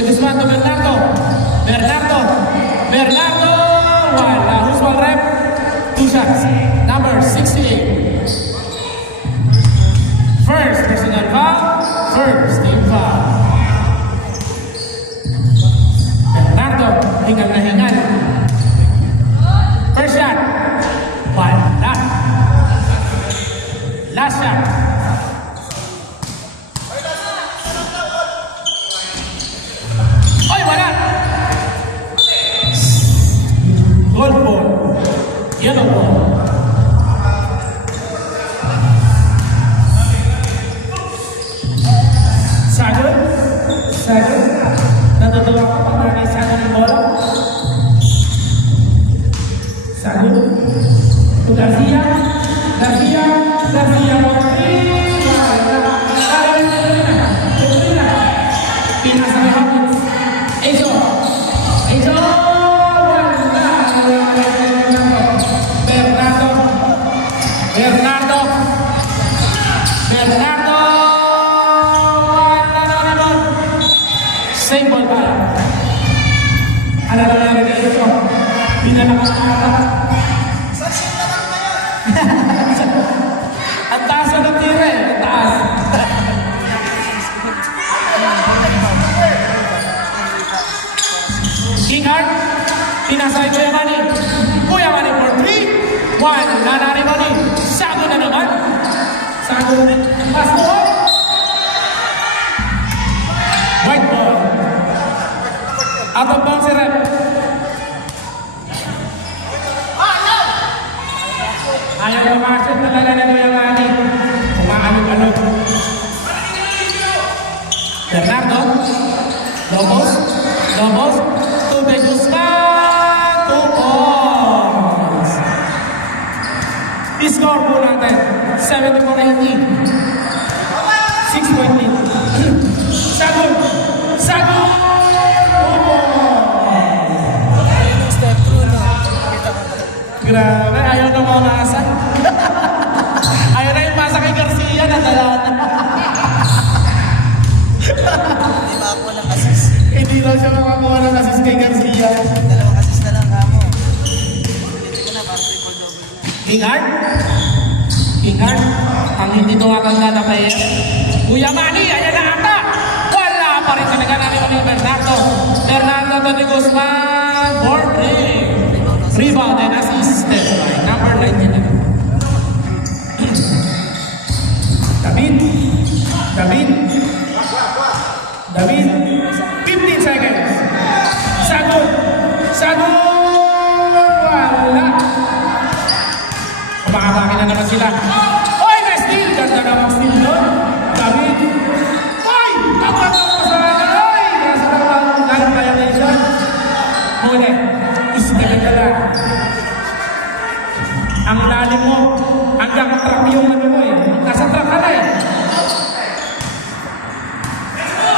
Guzman to Bernardo. Wala. Who's one rep? 2 shots. Number 68. First personal foul. First team foul. Bernardo, hingal na hingal. First shot. Wala. Last shot. Oy, wala! Gold ball. Yellow ball. Sagun. Natutuwa ko pag nanay Sagun yung bola. Sagun. To Garcia. Pinasa kay Hopkins. Enzo. Bernardo. Same ball ba? Ano na nangyari kay Enzo? Pinalakas. Ang taas na ng tira eh. Ang taas. Kinghart. Pinasay Kuya Manny for 3. 1. Nanari Manny. Sago na naman. Pass mo. White ball. Out of bounds si Rep. Ayaw pumasok talaga na Kuya Manny. Umaalog-alog. Bernardo. Lobos. To De Guzman. 2 points. I-score po natin. 74-80. 6-point lead. Sagun. 2 points. Yung step through na. Kita ko. Grabe, ayaw na mamasa. Ayaw na yung masa kay Garcia, nadala na. Hindi makakuha ng assist. Hindi lang siya makakuha ng assist kay Garcia. Dalawang assist na lang kamo. Hindi ko na para triple double na. Kinghart, ang hindi tumakanda na player. Kuya Manny, ayan na ata. Wala pa rin sa naganari ni Bernardo to De Guzman for 3. Rebound and assisted by number 99. David, 15 seconds. Sagun, wala. Kumakakakin na naman sila. Oy, may steal! Ganda namang steal doon. David. Oy! Tama na ako sa akin. Oy! Nasa lang violation. Muna, istigan ka lang. Ang lalim mo, hanggang track yung ano mo eh. Nasa track ka na eh.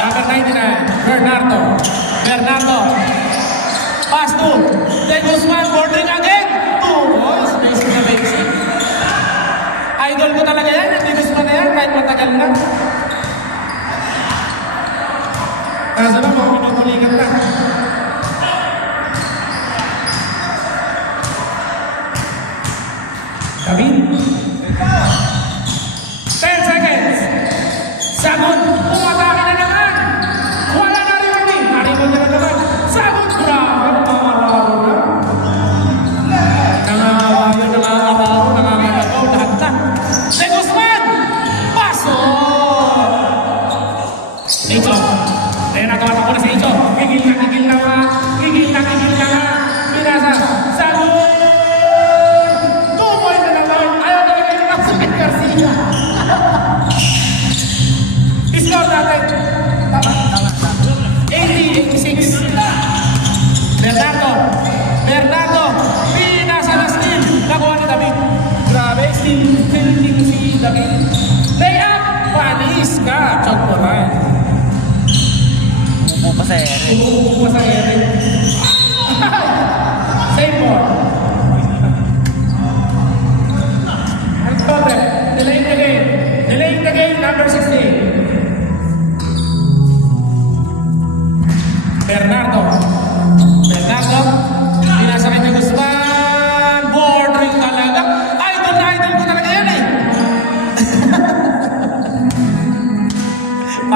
Number 99, Bernardo. Pass to De Guzman, bordering again. 2 balls, basic na basic. Idol ko talaga yan, De Guzman na yan, kahit matagal na. Kaso na, mga pinutulikan na. David. 10 seconds. Sagun, umatake na naman. Wala na rin kami. Naribon na naman. Sagun, grabe. Nangangararo na. Nangangararo. Lahat na. De Guzman. Paso. Echo. Kaya natawa ko na si Echo. Gigil na nga. Pinasa. Sagun. 2 points na naman. Ayaw talaga yung Maximilian Garcia. Score natin. 80-86. Bernardo. Pinasa na steal.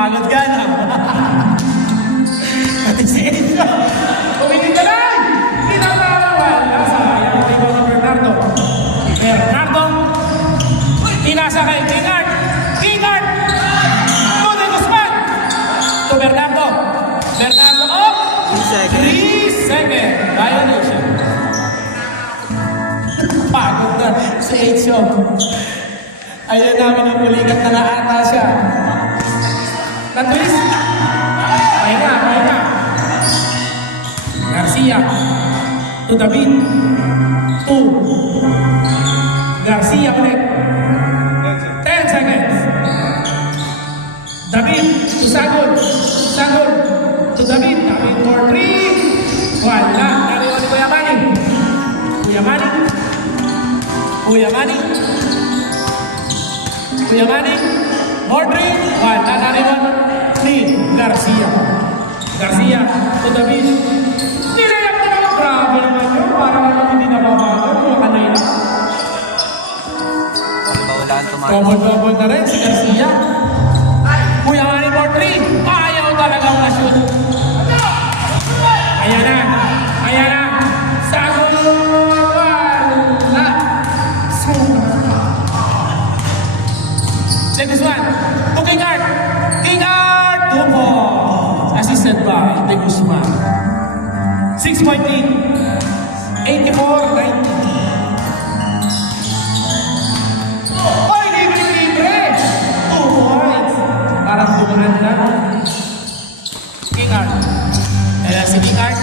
Pagod ka na. Pati si Enzo. Umitin ka lang. Pinapawal. Sayang kay Bono Bernardo. Bernardo. Inasa kay Kingard. Kingard. To the Guzman. To Bernardo. Bernardo up. 3 seconds. 3 seconds. Violation. Pagod na si Enzo. Ayun namin ang pulikat na naata siya. Na-twist. Pahinga. Garcia. To David. 2. Garcia ulit. 10 seconds. David to Sagol. Sagol to David. David for 3. Wala. Nariwan ni Kuya Manny. Kuya Manny. Kuya Manny. Kuya Manny. More 3. Wala. Nariwan ni Garcia. Garcia to David. Nilayak na naman. Grabe naman yun. Parang naman hindi nababagal. Mga kanay na. Paulaan tumahan. Double na rin si Garcia. Kuya Manny for 3. Ayaw talagang na-shoot. Ayan na. Sagol. Wala. De Guzman. To Kingard. 2 points. Assisted by De Guzman. 6 point lead. 84-90. Oy, libre! 2 points. Parang bumahan na. Kingard. Ayan si Kingard.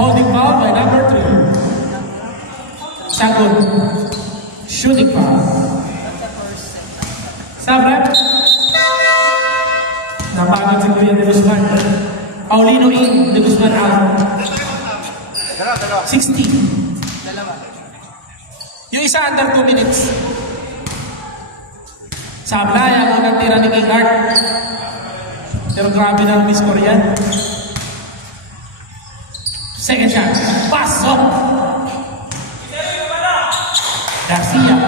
Holding foul by number 3. Sagol. Shooting foul. Sabrap. Napagod si Kuya De Guzman. Paulino in. De Guzman out. 60. Yung isa under 2 minutes. Sablay ang unang tira ni Kingard. Pero grabe na ang miss-score yan. Second shot. Pasok! Garcia.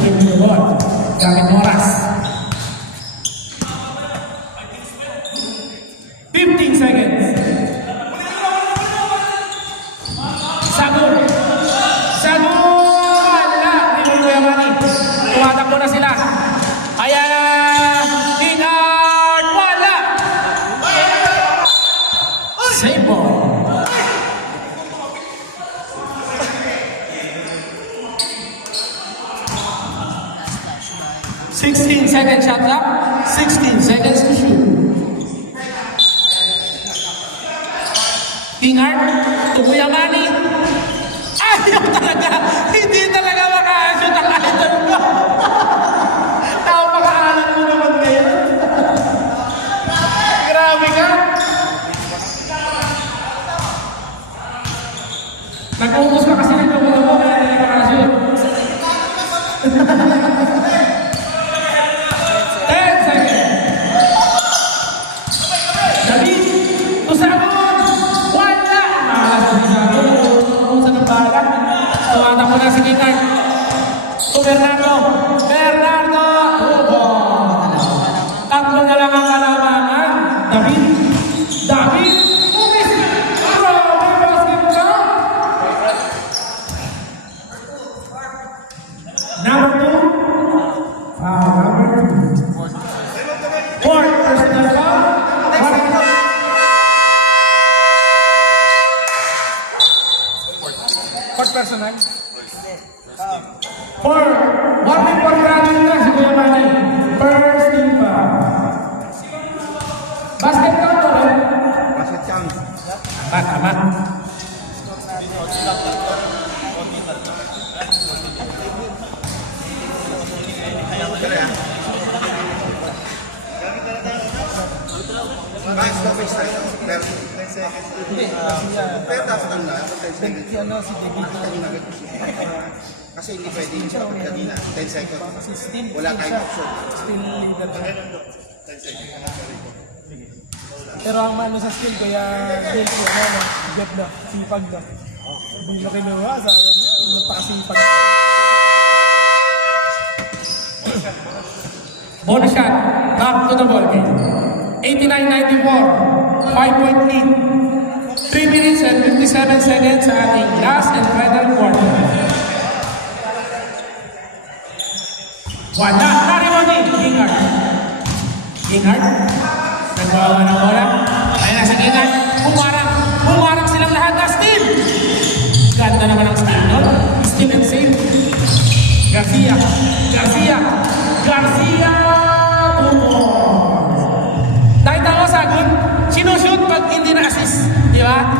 Give the ball. Gamit oras. 15 seconds. Sagol. Wala. Limon Kuya Manny. Tumatakbo na sila. Ayan. Kingard. Wala. Save ball. Second shot clock. 16 seconds to shoot. Kingard. To Kuya Manny. Ayaw talaga. Hindi talaga maka-shoot ang idol mo. Napaka-alam mo naman ngayon. Grabe ka. Nag-umpos ka kasi ng gawin mo kaya hindi ka maka-shoot. 10 seconds. David. Usabon. Wala. Kung saan ang bahala. Tumatak mo na si Kingard. To Bernardo. Rubo. Tatlo na lang ang kalamangan. David. Umis. Grabe basket ka. Number 2. Number 2. Fourth personal foul. Fourth personal. One point for graduate na si Kuya Manny. First team foul. Basket count ulit. Basket count. Tama. Nice na face tayo. Pero 10 seconds. Pero dapat ang na. 10 seconds. Si David. Kasi hindi pwede yung siya kapag kanina. 10 seconds. Wala tayong option. Still leader na. 10 seconds. Pero ang mano sa skill kaya Dave ko get na, sipag na. Hindi na kinuha, sayang yan. Napakasipag. Bonus shot. Back to the ball game. 89-94. 5-point lead. 3 minutes and 57 seconds sa ating last and final quarter. Wala. Narimoni. Gingard. Gingard. Nagbawa ng bola. Ayun na sa Gingard. Pumarang silang lahat na steal. Ganda naman ang steal, no? Steal and save. Garcia. Tumo. Nakita mo sagot? Sinushoot pag hindi na-assist. Di ba?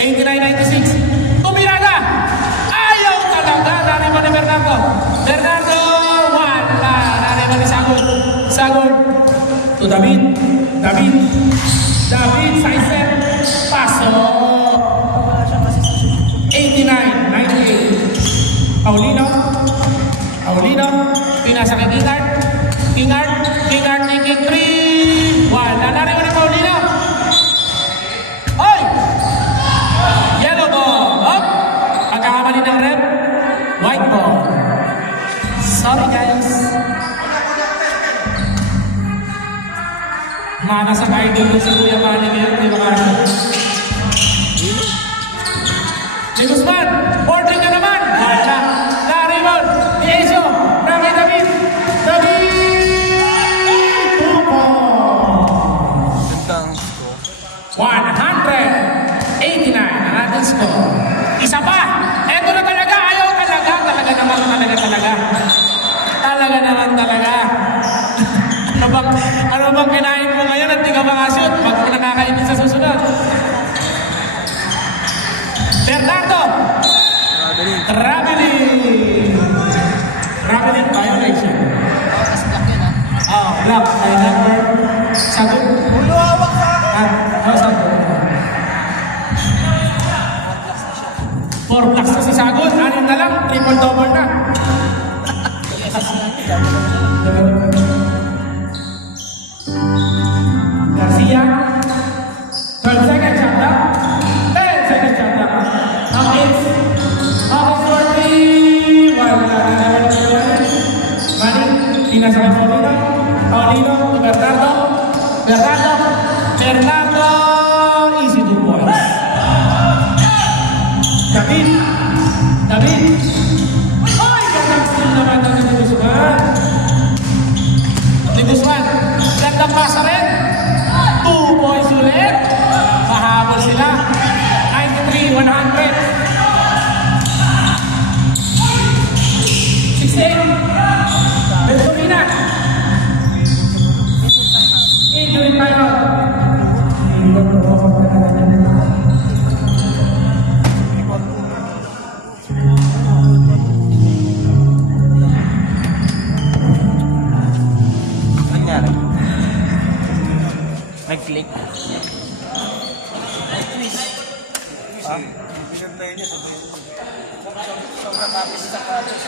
89-96. Tumira na! Ayaw talaga! Nariman ni Bernardo. Wala! Nariman ni Sagon. To David sa iset. Paso. 89-98. Paulino. Pinasa kay Gingard taking 3. Wala. Nariman ni Paulino. Oy! Yellow ball. Up. Pagkakamali ng red. White ball. Sorry guys. Mana sa idol ko si Kuya Manny ngayon. Di ba kaso? Si Guzman. Boarding na naman. Wala. Nariman. Diego. David. 2 points. Ganda ang score. 189 ang ating score. Isa pa! Eto na talaga! Ayaw talaga! Talaga naman talaga! Ano bang kinain mo ngayon at di ka makashoot? Pag nakakainin sa susunod. Bernardo! Traveling violation. Tapos block yun ah. Block by number Sagot. Hawak ka! Sagot. 4 blocks na si Sagot. 6 na lang. Triple-double na. Garcia. 12 seconds shot clock. 10 seconds shot clock. Ang hits. Ako 40. Wala na naman ang Manny. Pinasa kay Paulino. Bernardo. Easy 2 points. David. Ay, gandang steal naman ng ni Guzman. Gandang pasa rin. 2 points ulit. Mahabol sila. 93-100. 16. Benjamina. Injury timeout. Nangyari. Nag-click. Sobrang kapis sa kalos.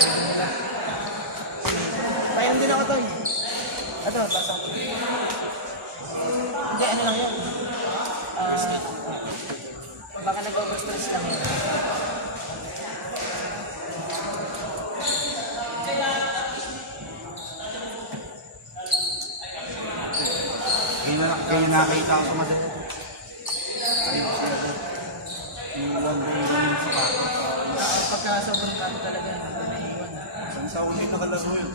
Kaya din ako to. Ano, basa ko. Hindi, ano lang yun. Baka nag-overstress lang yun. Kaya nakita ko sa madali. Ayun siya doon. Yung lang sa baka. Pagka sobrang kapis talaga, naiiwan. Saan sa ulit nakalaro yun?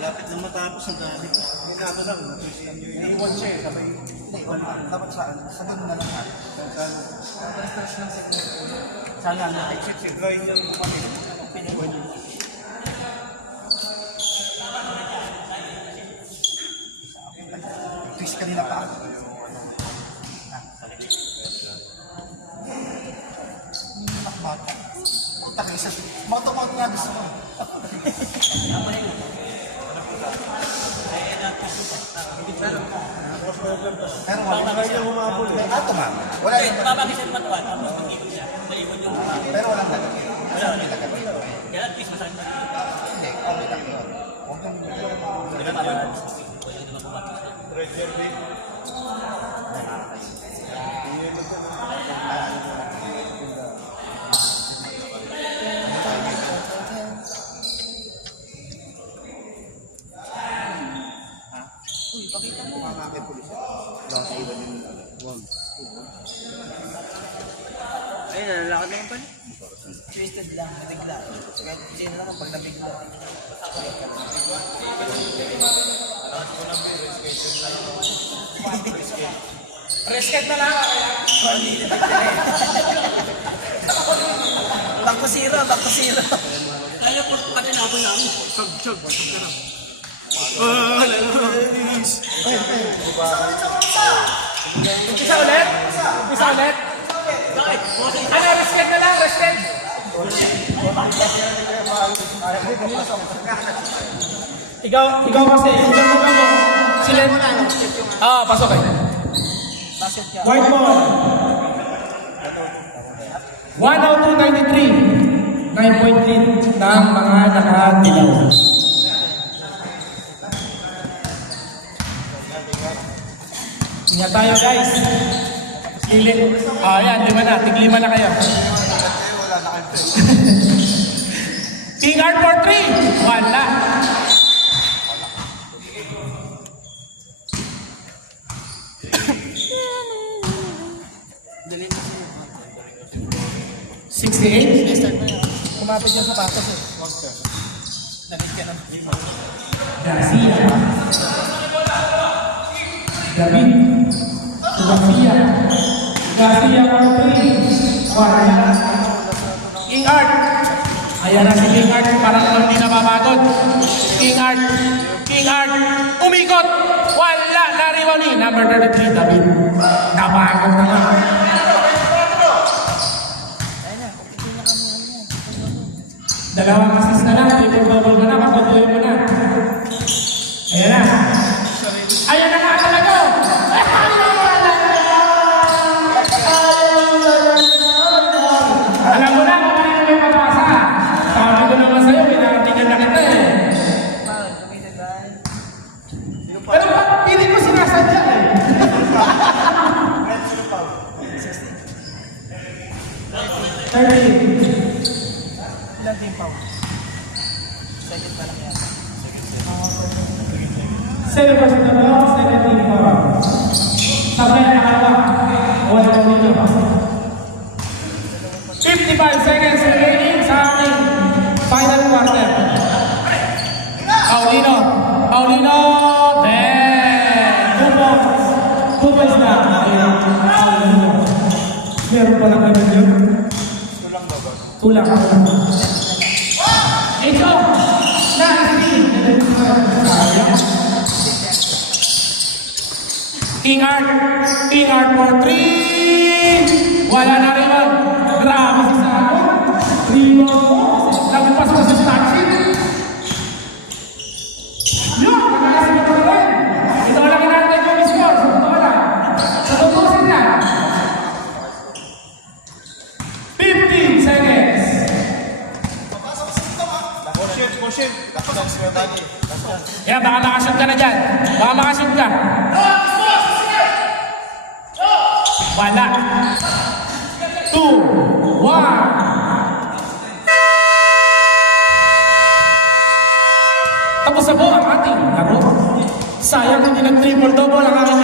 Lapit na matapos ang dami. Kailangan lang, natusiyan nyo yun. Iwan siya eh, sabay. Dapat saan? Saan na lang ha? Overstress lang sa kalos. Saan na? Check. Line yung kapatid. Pwede. Twist kanina pa. Nakbata. Utak isa. Mount nga gusto mo. Pero wala yung humabol eh. Tumama. Wala yung Papagisan matuan, tapos mag-ikot siya. Naiwan yung pero walang tagal. Wala yung tagal. kaya at least masakit na. Hindi, okay lang yun. Huwag kang Ayun, nalalakad naman pala. Twisted lang, nabigla. Kahit sino lang pag nabigla. Resket na lang. Back to zero, back to zero. Kaya po pati na ako lang. Umpisa ulit. Umpisa ulit. Bakit? Bossing Ano, resket na lang, resket. Ikaw kasi, yung mo. Sila. Pasok kayo. Basket ka. White ball. 102.93. 9-point lead ng mga nakadilaw. Ingat tayo guys. Yan, 5 na. Tig-5 na kayo. King Art for 3. Wala. Kumapit yung sapatos eh. Lamig ka na. Garcia. David. Garcia. Garcia Martin. Wala. King Art. Ayan na si King Art. Parang hindi na mapagod. King Art. King Art. Umikot. Wala. Nariwan ni number 33, David. Napagod na nga. Ayun na, kumpitin niya kami ano yan. Dalawang assist na lang. Triple double mo na. Patuloy mo na. Ayan na. Ayan na nga talaga. Alam mo na kung ano yung mabasa. Sabi ko naman sa'yo, pinakatingnan na kita eh. Foul, committed by. Pero ba't hindi ko sinasadya eh? Ilang team foul? Second pa lang yan. Second person to block, second team foul. Sabay na nakawak. Wala ko nito. 55 seconds remaining sa aming final quarter. Paulino. Paulino. Then, 2 points. 2 points na. Ayun, Paulino. Meron pa lang ganun yun. Tulang. Ito. King Art. King Art for 3. Wala na rin yun. Grabe si Saro. Rebound mo. Nagpas mo sa stat sheet. Yun. Nakakasip ko rin. Ito lang inaantay ko yung score. Sa totoo lang. Sa totoo sila. 15 seconds. Motion. Yan, baka makashoot ka na dyan. Baka makashoot ka. Wala. 2, 1. Tapos na po ang ating laro. Sayang hindi nag-triple double ang aking